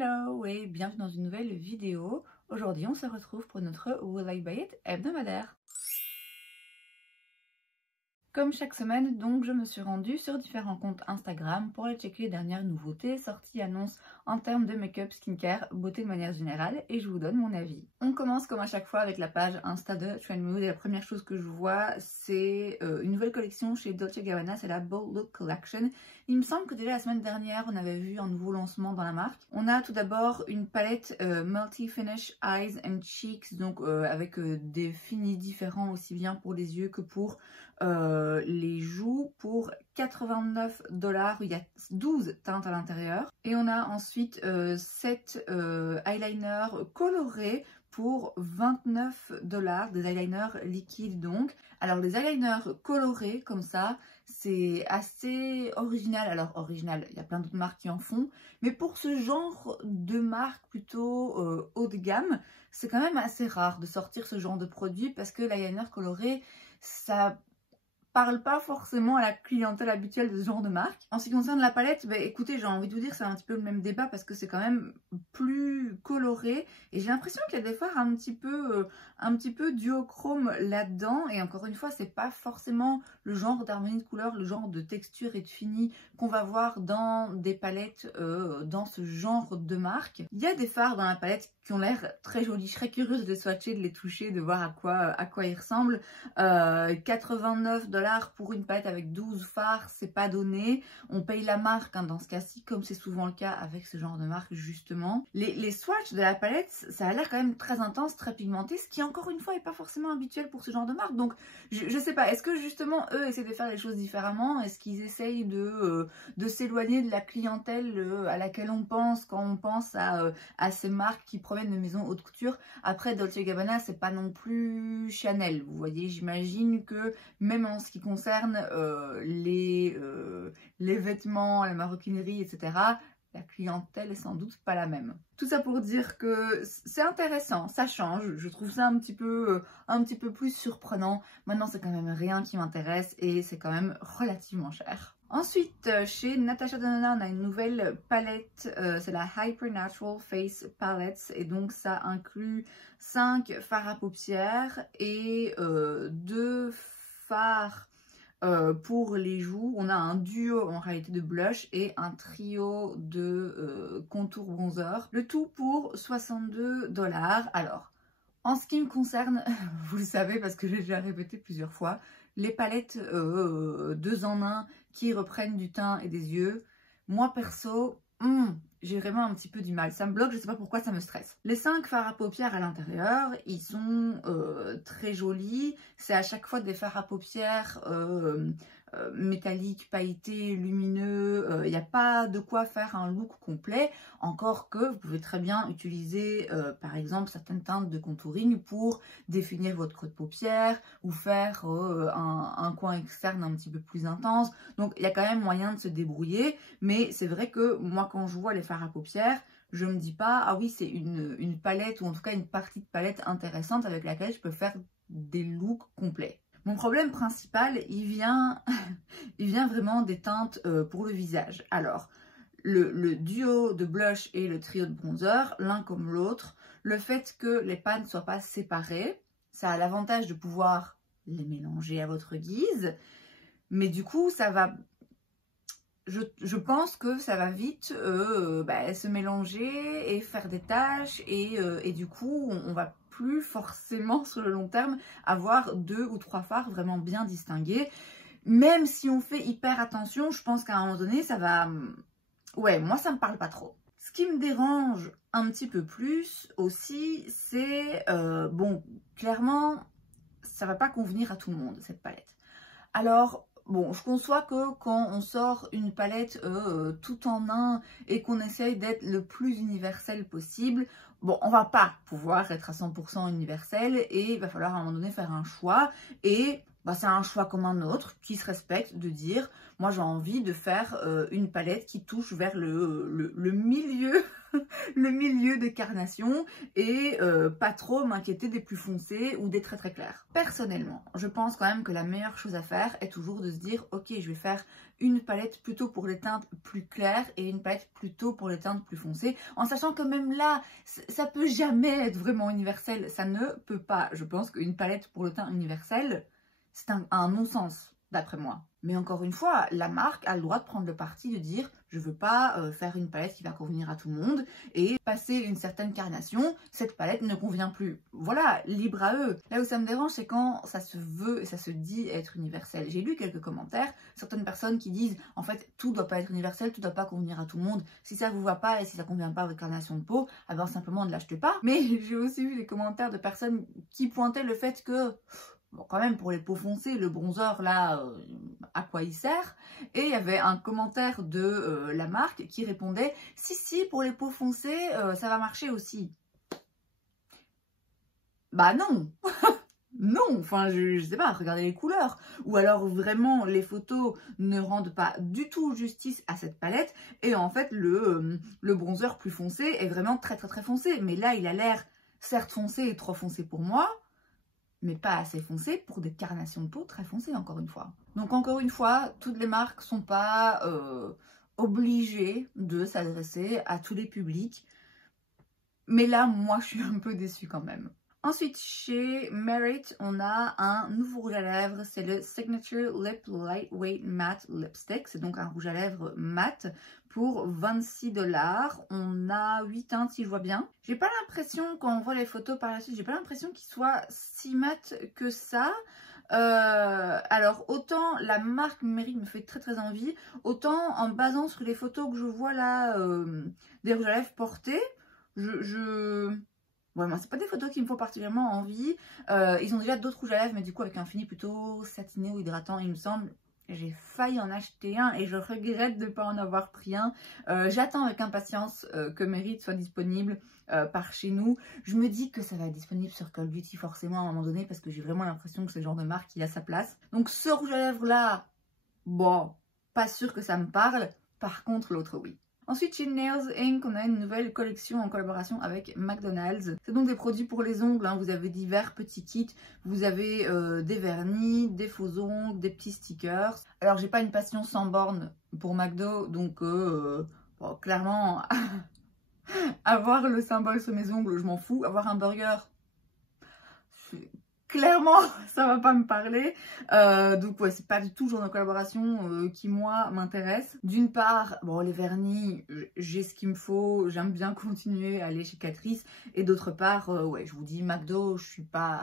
Hello et bienvenue dans une nouvelle vidéo. Aujourd'hui on se retrouve pour notre Will I Buy It hebdomadaire. Comme chaque semaine, donc, je me suis rendue sur différents comptes Instagram pour aller checker les dernières nouveautés, sorties, annonces en termes de make-up, skincare, beauté de manière générale et je vous donne mon avis. On commence comme à chaque fois avec la page Insta de Trendmood et la première chose que je vois c'est une nouvelle collection chez Dolce & Gabbana, c'est la Bold Look Collection. Il me semble que déjà la semaine dernière on avait vu un nouveau lancement dans la marque. On a tout d'abord une palette Multi Finish Eyes and Cheeks, donc avec des finis différents aussi bien pour les yeux que pour les joues pour 89 $. Il y a 12 teintes à l'intérieur. Et on a ensuite 7 eyeliners colorés pour 29 $, des eyeliners liquides donc. Alors les eyeliners colorés comme ça, c'est assez original. Alors original, il y a plein d'autres marques qui en font. Mais pour ce genre de marque plutôt haut de gamme, c'est quand même assez rare de sortir ce genre de produit parce que l'eyeliner coloré, ça parle pas forcément à la clientèle habituelle de ce genre de marque. En ce qui concerne la palette, bah, écoutez, j'ai envie de vous dire c'est un petit peu le même débat parce que c'est quand même plus coloré et j'ai l'impression qu'il y a des fois un petit peu duochrome là-dedans et encore une fois c'est pas forcément le genre d'harmonie de couleurs, le genre de texture et de fini qu'on va voir dans des palettes dans ce genre de marque. Il y a des fards dans la palette qui ont l'air très jolis, je serais curieuse de les swatcher, de les toucher, de voir à quoi ils ressemblent. 89 $ pour une palette avec 12 fards, c'est pas donné. On paye la marque hein, dans ce cas-ci, comme c'est souvent le cas avec ce genre de marque justement. Les swatchs de la palette, ça a l'air quand même très intense, très pigmenté, ce qui encore une fois est pas forcément habituel pour ce genre de marque. Donc je sais pas, est-ce que justement eux essaient de faire les choses différemment? Est-ce qu'ils essayent de s'éloigner de la clientèle à laquelle on pense quand on pense à ces marques qui proviennent de maisons haute couture? Après Dolce & Gabbana, c'est pas non plus Chanel, vous voyez, j'imagine que même en ce qui concerne les vêtements, la maroquinerie, etc., la clientèle est sans doute pas la même. Tout ça pour dire que c'est intéressant, ça change, je trouve ça un petit peu plus surprenant. Maintenant c'est quand même rien qui m'intéresse et c'est quand même relativement cher. Ensuite, chez Natasha Denona, on a une nouvelle palette, c'est la Hyper Natural Face Palette et donc ça inclut 5 fards à paupières et 2 fards pour les joues. On a un duo en réalité de blush et un trio de contour bronzer. Le tout pour 62 $. Alors, en ce qui me concerne, vous le savez parce que j'ai déjà répété plusieurs fois, les palettes 2 en 1 qui reprennent du teint et des yeux, moi perso, j'ai vraiment un petit peu du mal. Ça me bloque, je sais pas pourquoi ça me stresse. Les 5 fards à paupières à l'intérieur, ils sont très jolis. C'est à chaque fois des fards à paupières métalliques, pailletés, lumineux. Il n'y a pas de quoi faire un look complet. Encore que vous pouvez très bien utiliser par exemple certaines teintes de contouring pour définir votre creux de paupière ou faire un coin externe un petit peu plus intense. Donc il y a quand même moyen de se débrouiller. Mais c'est vrai que moi quand je vois les fards à paupières, je me dis pas ah oui c'est une palette ou en tout cas une partie de palette intéressante avec laquelle je peux faire des looks complets. Mon problème principal il vient vraiment des teintes pour le visage. Alors le duo de blush et le trio de bronzer, l'un comme l'autre, le fait que les pans ne soient pas séparés, ça a l'avantage de pouvoir les mélanger à votre guise, mais du coup ça va... Je pense que ça va vite se mélanger et faire des taches et du coup on va plus forcément sur le long terme avoir 2 ou 3 fards vraiment bien distingués. Même si on fait hyper attention, je pense qu'à un moment donné ça va... Ouais, moi ça me parle pas trop. Ce qui me dérange un petit peu plus aussi, c'est... bon, clairement, ça va pas convenir à tout le monde cette palette. Alors... Bon, je conçois que quand on sort une palette tout en un et qu'on essaye d'être le plus universel possible, bon, on va pas pouvoir être à 100% universel et il va falloir à un moment donné faire un choix. Et bah, c'est un choix comme un autre qui se respecte de dire, moi j'ai envie de faire une palette qui touche vers le milieu le milieu des carnations et pas trop m'inquiéter des plus foncés ou des très très clairs. Personnellement, je pense quand même que la meilleure chose à faire est toujours de se dire ok, je vais faire une palette plutôt pour les teintes plus claires et une palette plutôt pour les teintes plus foncées, en sachant que même là, ça peut jamais être vraiment universel, ça ne peut pas. Je pense qu'une palette pour le teint universel, c'est un non-sens d'après moi. Mais encore une fois, la marque a le droit de prendre le parti de dire je veux pas faire une palette qui va convenir à tout le monde et passer une certaine carnation, cette palette ne convient plus. Voilà, libre à eux. Là où ça me dérange, c'est quand ça se veut et ça se dit être universel. J'ai lu quelques commentaires, certaines personnes qui disent en fait tout doit pas être universel, tout doit pas convenir à tout le monde. Si ça vous va pas et si ça convient pas à votre carnation de peau, alors simplement ne l'achetez pas. Mais j'ai aussi vu des commentaires de personnes qui pointaient le fait que bon, quand même, pour les peaux foncées, le bronzer, là, à quoi il sert? Et il y avait un commentaire de la marque qui répondait « Si, pour les peaux foncées, ça va marcher aussi. » Bah non. Non, enfin, je sais pas, regardez les couleurs. Ou alors, vraiment, les photos ne rendent pas du tout justice à cette palette. Et en fait, le bronzer plus foncé est vraiment très, très, très foncé. Mais là, il a l'air, certes, foncé et trop foncé pour moi, mais pas assez foncé pour des carnations de peau très foncées, encore une fois. Donc encore une fois, toutes les marques sont pas obligées de s'adresser à tous les publics. Mais là, moi, je suis un peu déçue quand même. Ensuite, chez Merit, on a un nouveau rouge à lèvres, c'est le Signature Lip Lightweight Matte Lipstick. C'est donc un rouge à lèvres mat pour 26 $. On a 8 teintes si je vois bien. J'ai pas l'impression, quand on voit les photos par la suite, j'ai pas l'impression qu'il soit si mat que ça. Alors autant la marque Merit me fait très très envie, autant en basant sur les photos que je vois là des rouges à lèvres portés, ouais, moi, c'est pas des photos qui me font particulièrement envie. Ils ont déjà d'autres rouges à lèvres, mais du coup, avec un fini plutôt satiné ou hydratant, il me semble. J'ai failli en acheter un et je regrette de ne pas en avoir pris un. J'attends avec impatience que Merit soit disponible par chez nous. Je me dis que ça va être disponible sur Call Beauty forcément à un moment donné parce que j'ai vraiment l'impression que c'est le genre de marque qui a sa place. Donc ce rouge à lèvres là, bon, pas sûr que ça me parle. Par contre, l'autre, oui. Ensuite, chez Nails Inc, on a une nouvelle collection en collaboration avec McDonald's. C'est donc des produits pour les ongles, hein. Vous avez divers petits kits, vous avez des vernis, des faux ongles, des petits stickers. Alors, j'ai pas une passion sans borne pour McDo, donc bon, clairement, avoir le symbole sur mes ongles, je m'en fous. Avoir un burger, clairement, ça va pas me parler. Donc ouais, c'est pas du tout le genre de collaboration qui, moi, m'intéresse. D'une part, bon, les vernis, j'ai ce qu'il me faut. J'aime bien continuer à aller chez Catrice. Et d'autre part, ouais, je vous dis, McDo, je suis pas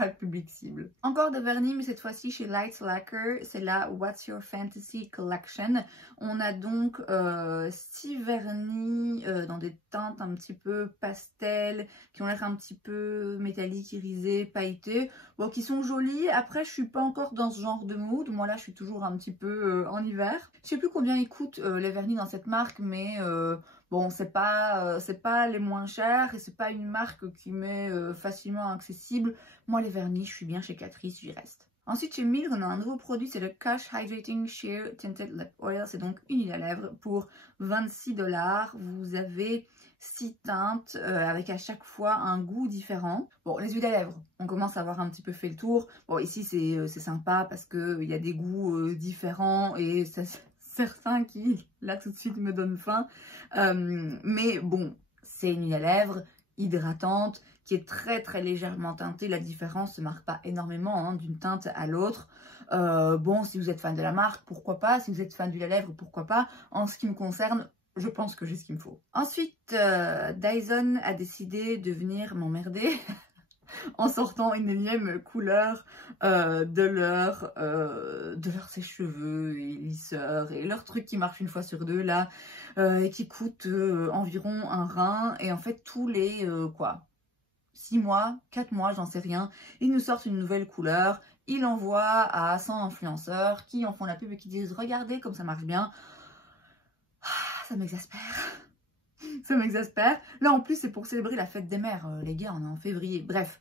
le public cible. Encore des vernis, mais cette fois-ci chez Light Lacquer. C'est la What's Your Fantasy Collection. On a donc 6 vernis dans des teintes un petit peu pastel, qui ont l'air un petit peu métalliques, irisés, pailletés. Bon, qui sont jolis. Après, je suis pas encore dans ce genre de mood. Moi, là, je suis toujours un petit peu en hiver. Je sais plus combien ils coûtent les vernis dans cette marque, mais bon, c'est pas les moins chers et c'est pas une marque qui m'est facilement accessible. Moi, les vernis, je suis bien chez Catrice, j'y reste. Ensuite, chez Milk, on a un nouveau produit, c'est le Kush Hydrating Sheer Tinted Lip Oil. C'est donc une huile à lèvres pour 26 $. Vous avez 6 teintes avec à chaque fois un goût différent. Bon, les huiles à lèvres, on commence à avoir un petit peu fait le tour. Bon, ici, c'est sympa parce qu'il y a des goûts différents et certains qui, là, tout de suite, me donnent faim. Mais bon, c'est une huile à lèvres hydratante qui est très très légèrement teintée. La différence se marque pas énormément hein, d'une teinte à l'autre. Bon, si vous êtes fan de la marque, pourquoi pas. Si vous êtes fan d'huile à lèvres, pourquoi pas. En ce qui me concerne, je pense que j'ai ce qu'il me faut. Ensuite, Dyson a décidé de venir m'emmerder en sortant une énième couleur de leur sèche-cheveux et lisseur et leur truc qui marche une fois sur deux là et qui coûte environ un rein. Et en fait, tous les 6 mois, 4 mois, j'en sais rien, ils nous sortent une nouvelle couleur. Ils l'envoient à 100 influenceurs qui en font la pub et qui disent « Regardez comme ça marche bien ». Ça m'exaspère. Ça m'exaspère. Là, en plus, c'est pour célébrer la fête des mères. Les gars, on est en février. Bref,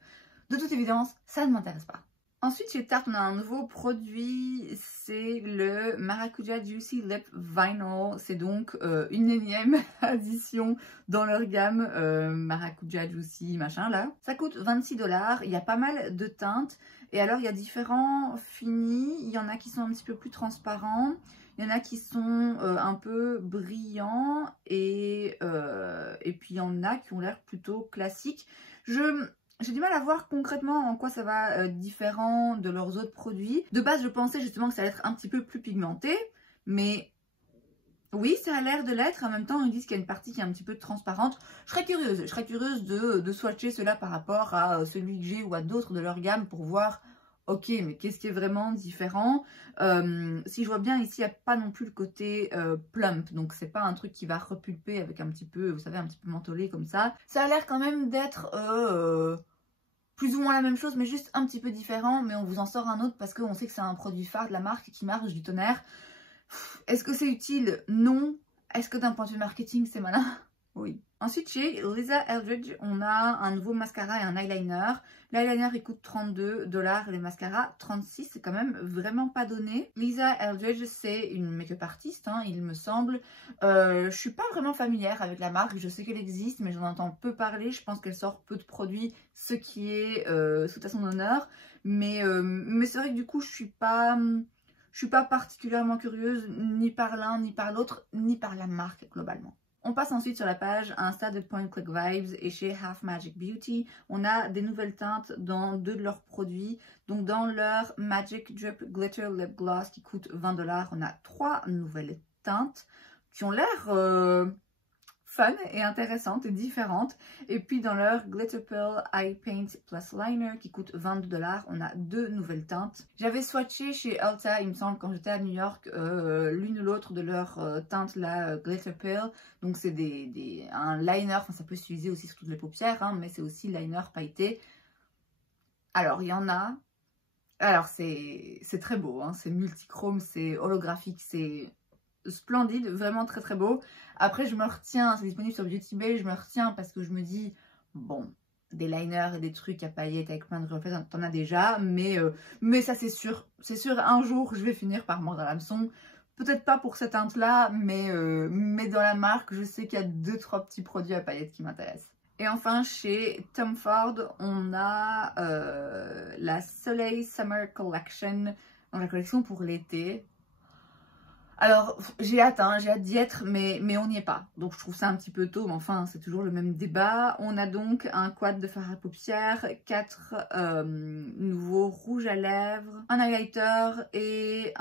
de toute évidence, ça ne m'intéresse pas. Ensuite, chez Tarte, on a un nouveau produit, c'est le Maracuja Juicy Lip Vinyl. C'est donc une énième addition dans leur gamme Maracuja Juicy machin là. Ça coûte 26 $. Il y a pas mal de teintes. Et alors, il y a différents finis. Il y en a qui sont un petit peu plus transparents. Il y en a qui sont un peu brillants. Et puis, il y en a qui ont l'air plutôt classiques. J'ai du mal à voir concrètement en quoi ça va différent de leurs autres produits. De base, je pensais justement que ça allait être un petit peu plus pigmenté, mais oui, ça a l'air de l'être. En même temps, ils disent qu'il y a une partie qui est un petit peu transparente. Je serais curieuse de swatcher cela par rapport à celui que j'ai ou à d'autres de leur gamme pour voir, ok, mais qu'est-ce qui est vraiment différent. Si je vois bien, ici, il n'y a pas non plus le côté plump. Donc, c'est pas un truc qui va repulper avec un petit peu, vous savez, un petit peu mentholé comme ça. Ça a l'air quand même d'être plus ou moins la même chose, mais juste un petit peu différent. Mais on vous en sort un autre parce qu'on sait que c'est un produit phare de la marque qui marche du tonnerre. Est-ce que c'est utile? Non. Est-ce que d'un point de vue marketing, c'est malin? Oui. Ensuite, chez Lisa Eldridge, on a un nouveau mascara et un eyeliner. L'eyeliner, il coûte 32 $ et le mascara 36. C'est quand même vraiment pas donné. Lisa Eldridge, c'est une make-up artiste, hein, il me semble. Je suis pas vraiment familière avec la marque. Je sais qu'elle existe, mais j'en entends peu parler. Je pense qu'elle sort peu de produits, ce qui est tout à son honneur. Mais c'est vrai que du coup, je suis pas particulièrement curieuse ni par l'un, ni par l'autre, ni par la marque globalement. On passe ensuite sur la page Insta de Point Click Vibes et chez Half Magic Beauty, on a des nouvelles teintes dans 2 de leurs produits. Donc dans leur Magic Drip Glitter Lip Gloss qui coûte 20 $, on a 3 nouvelles teintes qui ont l'air fun et intéressantes et différentes. Et puis dans leur Glitter Pearl Eye Paint Plus Liner qui coûte 22 $, on a 2 nouvelles teintes. J'avais swatché chez Ulta, il me semble, quand j'étais à New York, l'une ou l'autre de leurs teintes, la Glitter Pearl. Donc c'est un liner, enfin ça peut s'utiliser aussi sur toutes les paupières, hein, mais c'est aussi liner pailleté. Alors il y en a, alors c'est très beau, hein, c'est multichrome, c'est holographique, c'est splendide, vraiment très très beau. Après je me retiens, c'est disponible sur Beauty Bay, je me retiens parce que je me dis, bon, des liners et des trucs à paillettes avec plein de reflets, t'en as déjà, mais ça c'est sûr, un jour je vais finir par mordre à l'hameçon. Peut-être pas pour cette teinte là, mais dans la marque, je sais qu'il y a 2-3 petits produits à paillettes qui m'intéressent. Et enfin, chez Tom Ford, on a la Soleil Summer Collection, donc la collection pour l'été. Alors, j'ai hâte d'y être, mais on n'y est pas. Donc, je trouve ça un petit peu tôt, mais enfin, c'est toujours le même débat. On a donc un quad de fard à paupières, 4 nouveaux rouges à lèvres, un highlighter et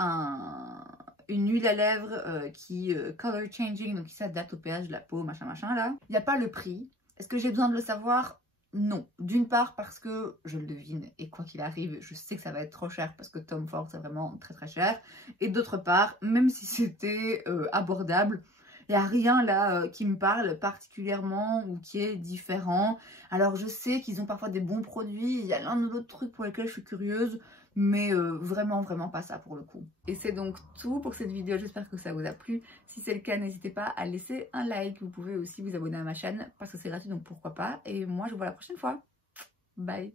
une huile à lèvres qui color changing, donc qui s'adapte au pH de la peau, machin machin là. Il n'y a pas le prix. Est-ce que j'ai besoin de le savoir? Non. D'une part parce que je le devine et quoi qu'il arrive, je sais que ça va être trop cher parce que Tom Ford c'est vraiment très très cher. Et d'autre part, même si c'était abordable, il n'y a rien là qui me parle particulièrement ou qui est différent. Alors je sais qu'ils ont parfois des bons produits, il y a l'un ou l'autre truc pour lesquels je suis curieuse, mais vraiment pas ça pour le coup. Et c'est donc tout pour cette vidéo, j'espère que ça vous a plu. Si c'est le cas, n'hésitez pas à laisser un like. Vous pouvez aussi vous abonner à ma chaîne parce que c'est gratuit, donc pourquoi pas. Et moi je vous vois la prochaine fois. Bye.